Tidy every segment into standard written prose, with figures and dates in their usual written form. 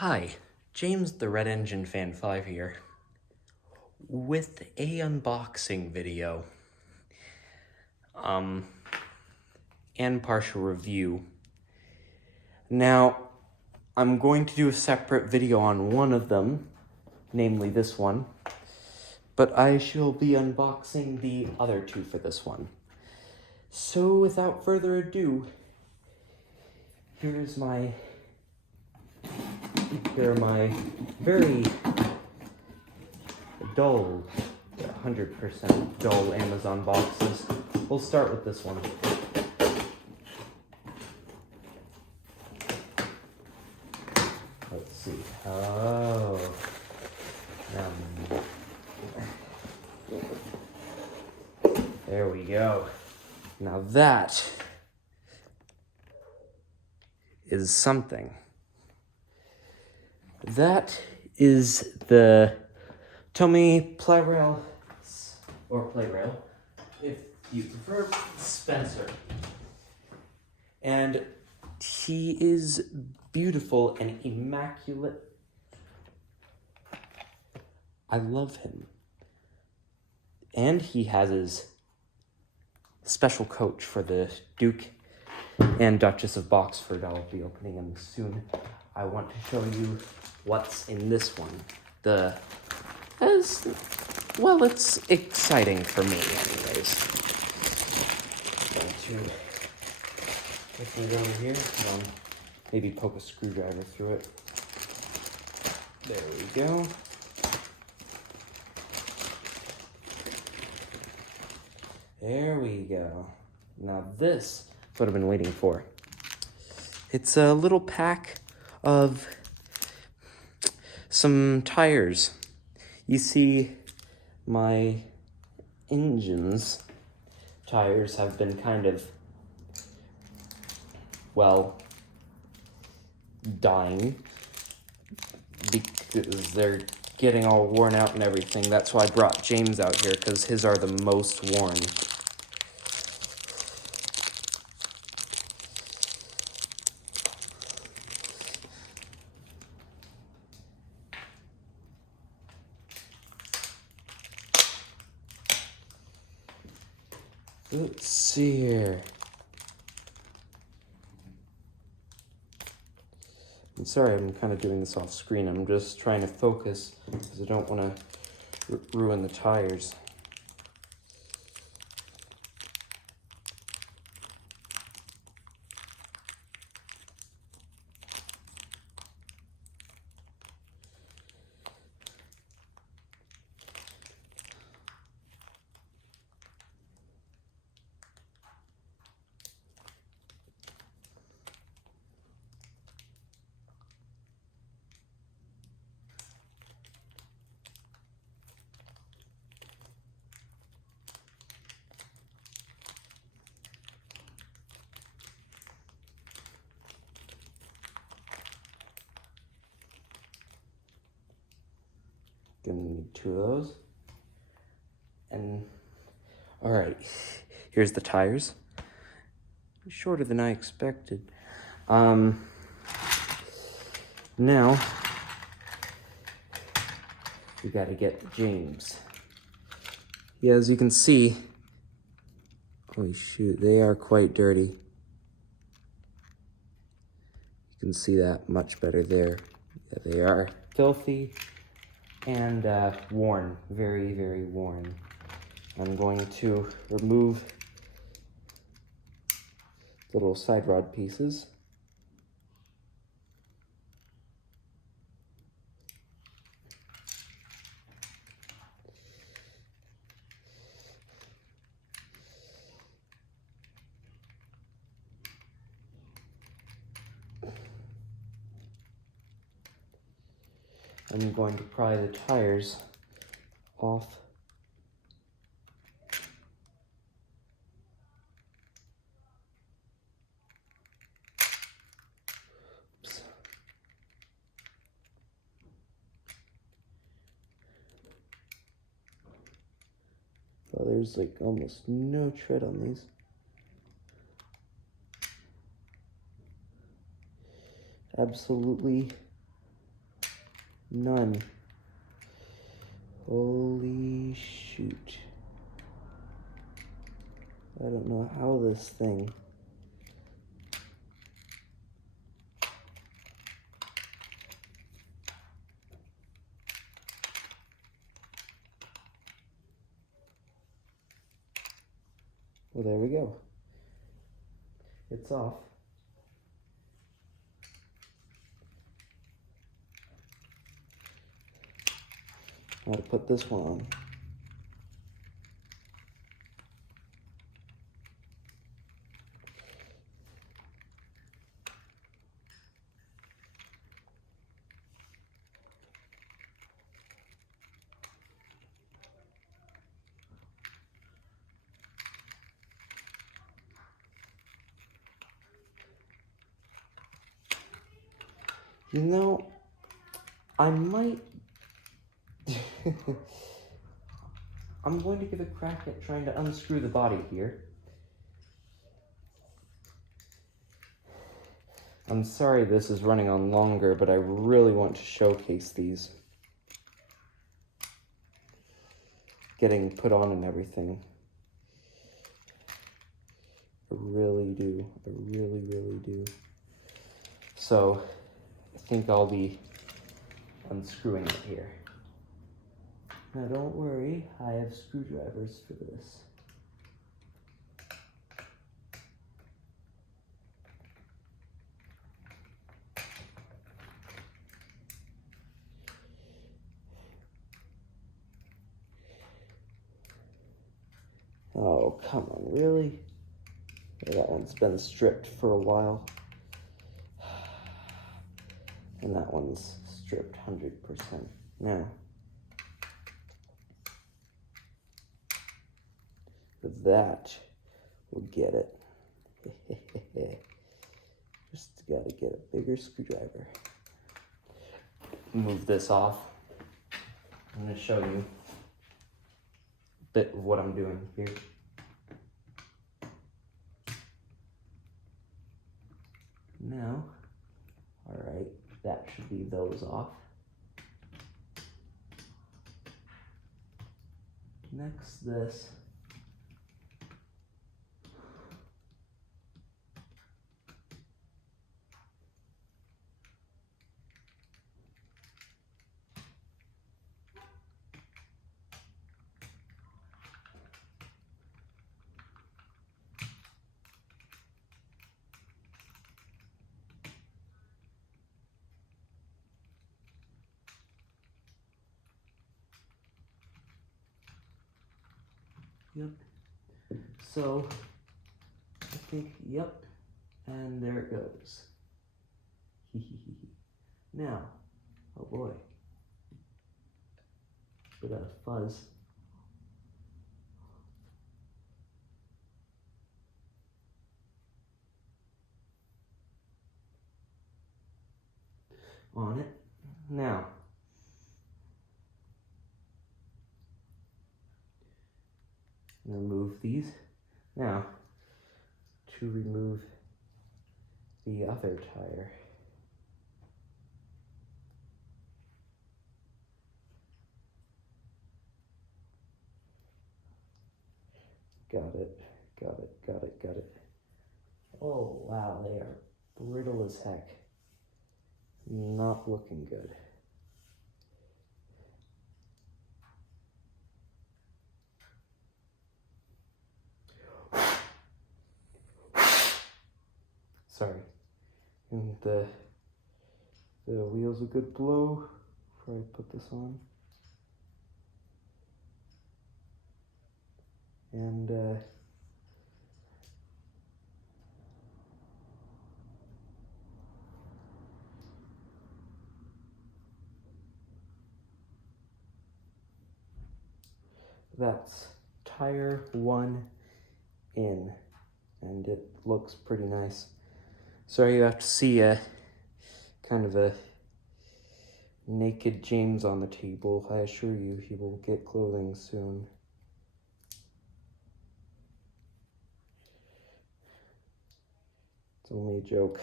Hi, James the Red Engine Fan 5 here, with a unboxing video, and partial review. Now, I'm going to do a separate video on one of them, namely this one, but I shall be unboxing the other two for this one. So without further ado, here are my very dull, 100% dull Amazon boxes. We'll start with this one. Let's see. Oh. There we go. Now that is something. That is the Tomy Plarail, or Plarail, if you prefer, Spoonsr. And he is beautiful and immaculate. I love him. And he has his special coach for the Duke and Duchess of Boxford. I'll be opening him soon. I want to show you what's in this one. It's exciting for me anyways. Going to put it over here, maybe poke a screwdriver through it. There we go. There we go. Now this is what I've been waiting for. It's a little pack of some tires. You see, my engine's tires have been kind of, dying because they're getting all worn out and everything. That's why I brought James out here, because his are the most worn. Let's see here. I'm sorry, I'm kind of doing this off screen. I'm just trying to focus because I don't want to ruin the tires. Gonna need two of those. And all right, here's the tires. Shorter than I expected. Now, we gotta get James. Yeah, as you can see, holy shoot, they are quite dirty. You can see that much better there. Yeah, they are filthy and worn, very, very worn. I'm going to remove the little side rod pieces. I'm going to pry the tires off. Oops. Well, there's like almost no tread on these. Absolutely None. Holy shoot. I don't know how this thing... Well, there we go. It's off. Now to put this one on. You know, I might... I'm going to give a crack at trying to unscrew the body here. I'm sorry this is running on longer, but I really want to showcase these getting put on and everything. I really do. I really, really do. So, I think I'll be unscrewing it here. Now don't worry, I have screwdrivers for this. Oh, come on, really? That one's been stripped for a while. And that one's stripped 100%. Now, that will get it. Just gotta get a bigger screwdriver. Move this off. I'm gonna show you a bit of what I'm doing here. Now, all right, that should be those off. Next, this. Yep. So, I think, yep, and there it goes. Now, oh boy, bit of fuzz. On it. Now, remove these. Now, to remove the other tire. Got it, got it, got it, got it. Oh, wow, they are brittle as heck. Not looking good. Sorry. And the wheel's a good blow before I put this on. And that's tire 1 in, and it looks pretty nice. Sorry you have to see kind of a naked James on the table. I assure you he will get clothing soon. It's only a joke.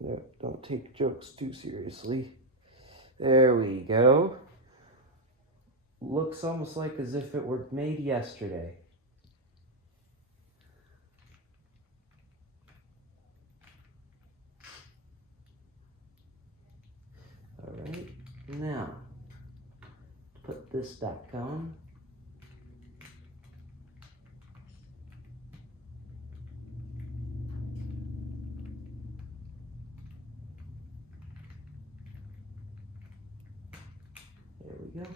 No, don't take jokes too seriously. There we go. Looks almost like as if it were made yesterday. Alright, now, put this back on. There we go.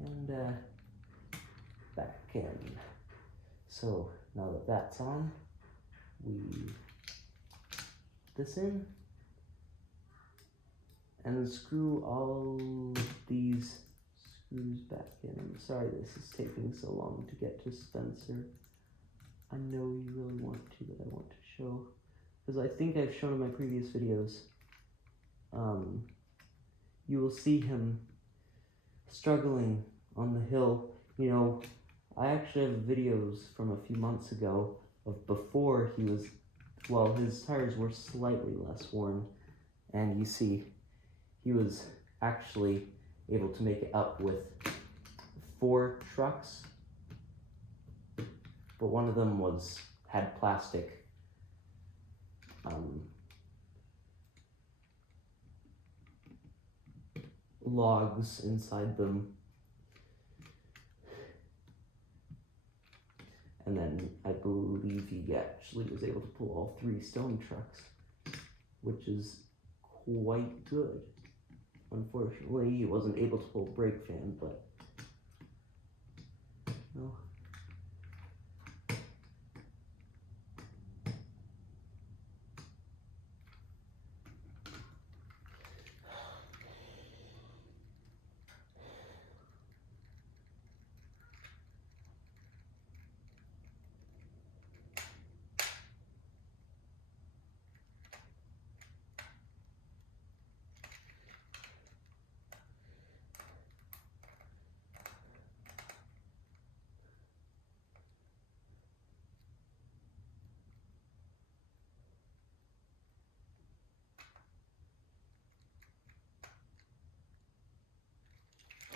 And back in. So now that that's on, we put this in and screw all these screws back in. I'm sorry this is taking so long to get to Spencer. I know you really want to, but I want to show, because I think I've shown in my previous videos, you will see him struggling on the hill. You know, I actually have videos from a few months ago of before he was, well, his tires were slightly less worn, and you see he was actually able to make it up with 4 trucks, but one of them had plastic logs inside them. And then I believe he actually was able to pull all 3 stone trucks, which is quite good. Unfortunately, he wasn't able to pull brake fan, but no.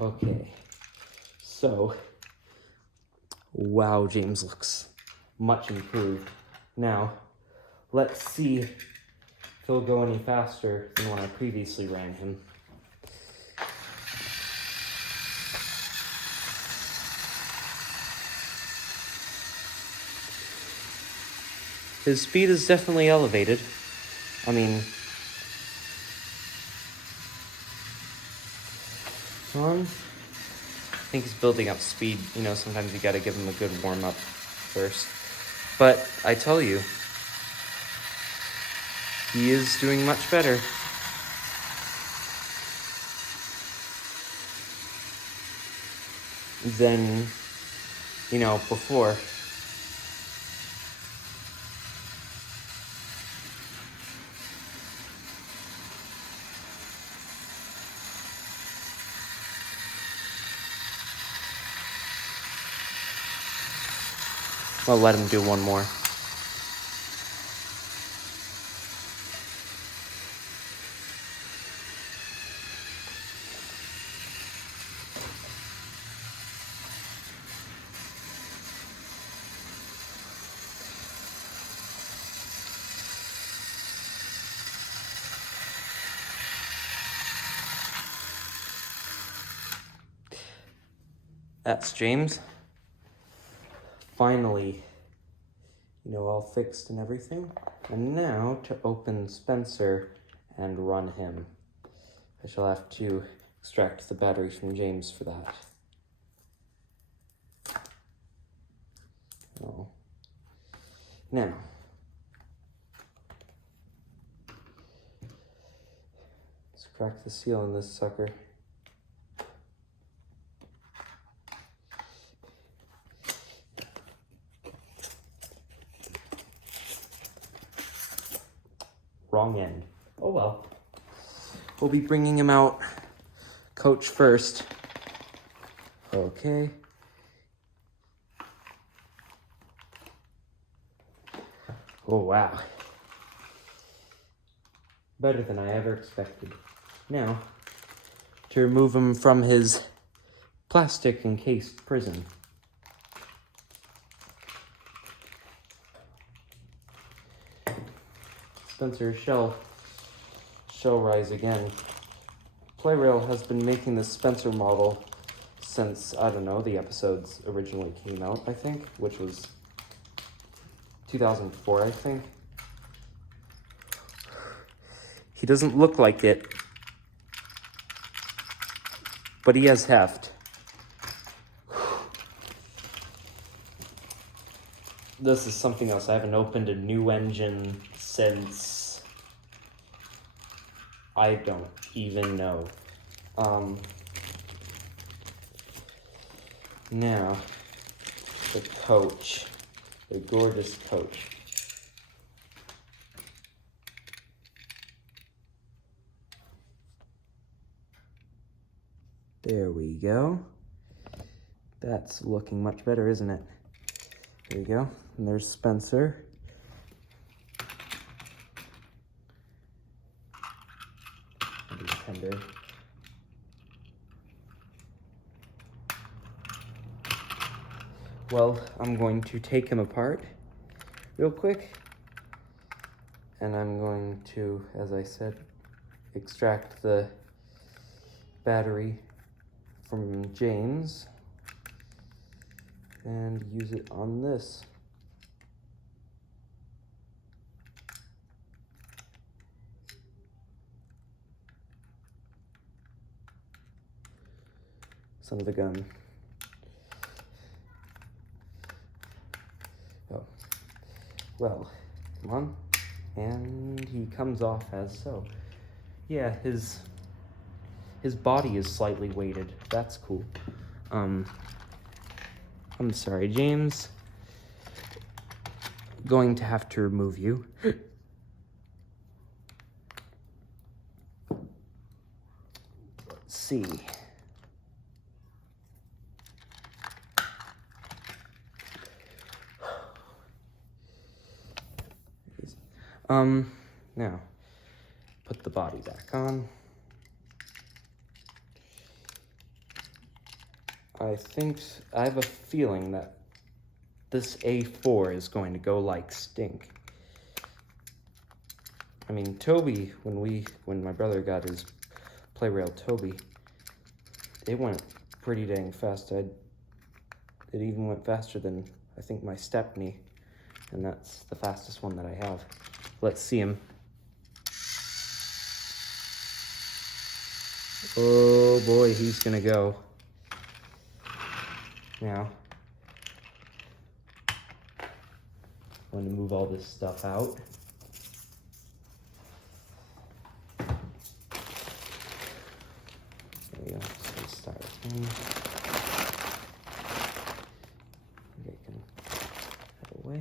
Okay, so, wow, James looks much improved. Now, let's see if he'll go any faster than when I previously ran him. His speed is definitely elevated. I mean, I think he's building up speed. You know, sometimes you gotta give him a good warm-up first. But I tell you, he is doing much better. Than, you know, before. I'll let him do one more. That's James. Finally, you know, all fixed and everything. And now to open Spencer and run him. I shall have to extract the battery from James for that. Oh. Now, let's crack the seal on this sucker. Wrong end. Oh well. We'll be bringing him out coach first. Okay. Oh wow. better than I ever expected. Now, to remove him from his plastic encased prison. Spencer shall rise again. Plarail has been making this Spencer model since, I don't know, the episodes originally came out, I think, which was 2004, I think. He doesn't look like it, but he has heft. This is something else. I haven't opened a new engine since I don't even know. Now, the coach, the gorgeous coach. There we go. That's looking much better, isn't it? There you go. And there's Spencer. He's tender. Well, I'm going to take him apart real quick. And I'm going to, as I said, extract the battery from James and use it on this. Son of a gun. Oh, well, come on. And he comes off as so. Yeah, his body is slightly weighted. That's cool. I'm sorry, James. Going to have to remove you. Let's see. Now, put the body back on. I have a feeling that this A4 is going to go like stink. I mean, Toby, when my brother got his Plarail Toby, it went pretty dang fast. It even went faster than, I think, my Stepney, and that's the fastest one that I have. Let's see him. Oh boy, he's gonna go. Now, I'm going to move all this stuff out. There we go. So start in. Okay, can head away.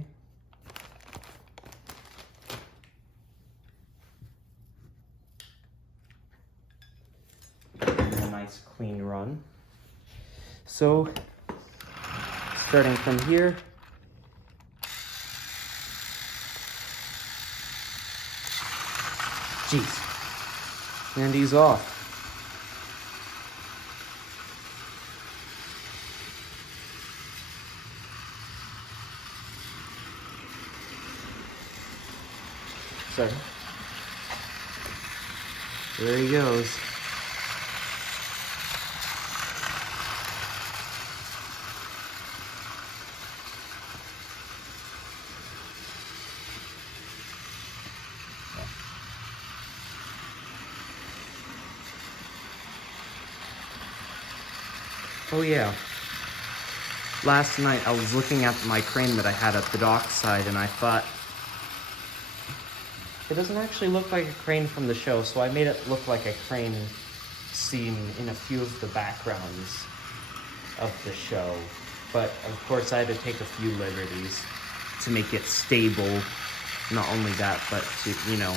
And a nice clean run. So, starting from here, jeez, and he's off. Sorry. There he goes. Oh yeah, last night I was looking at my crane that I had at the dockside and I thought, it doesn't actually look like a crane from the show, so I made it look like a crane seen in a few of the backgrounds of the show. But of course I had to take a few liberties to make it stable. Not only that, but to, you know,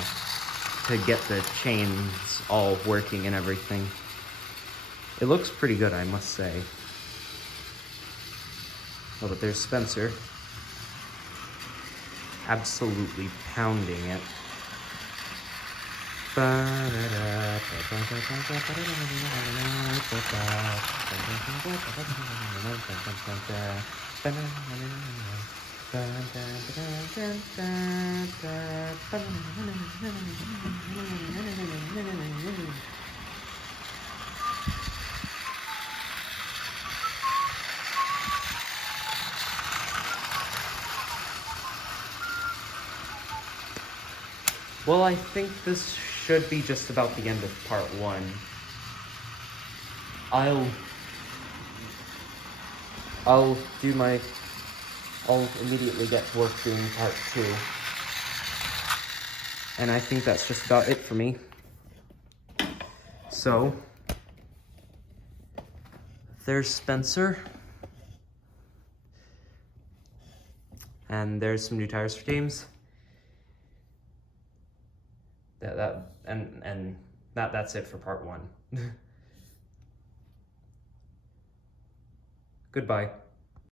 to get the chains all working and everything. It looks pretty good, I must say. Oh, but there's Spencer. Absolutely pounding it. Well, I think this should be just about the end of part 1. I'll immediately get to work doing part 2. And I think that's just about it for me. So, there's Spencer. And there's some new tires for James. That's it for part 1. Goodbye.